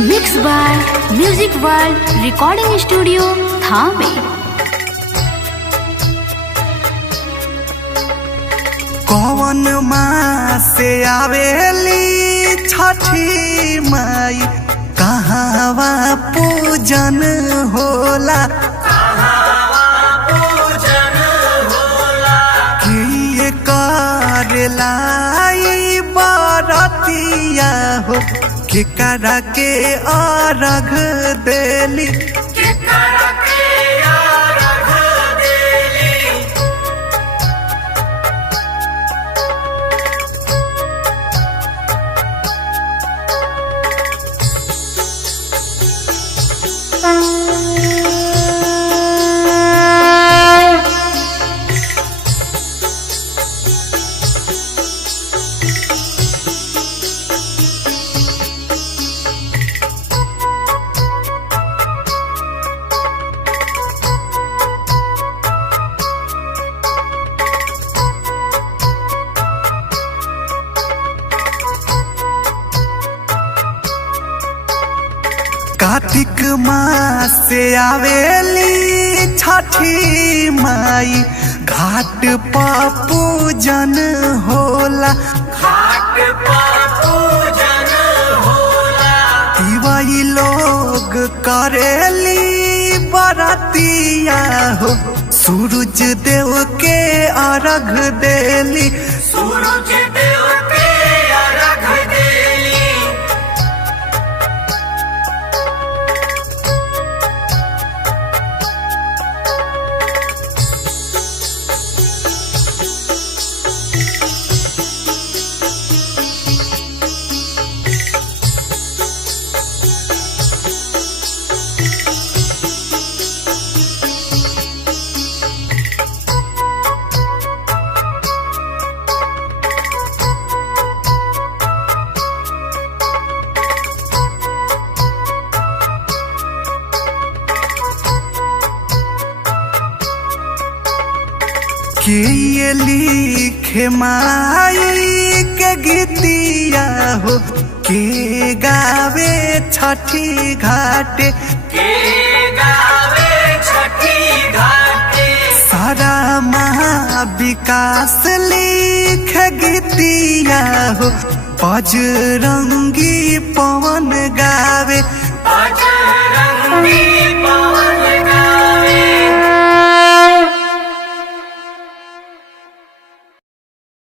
Mix by music world recording studio Thawe. कौन माँ से आवेली छठी माई, कहवा पूजन होला, किए करेलाई बरतिया हो, केकरा के अर्घ देली, कार्तिक मास से आवेली छठी माई, घाट पर पूजन होला, तिवारी लोग करेली बरतिया हो, सूरज देव के अर्घ देली, के लिखे माई के गीतिया हो, के गावे छठी घाटे, सारा महाविकास लिख गीतिया हो, बजरंगी पवन गावे,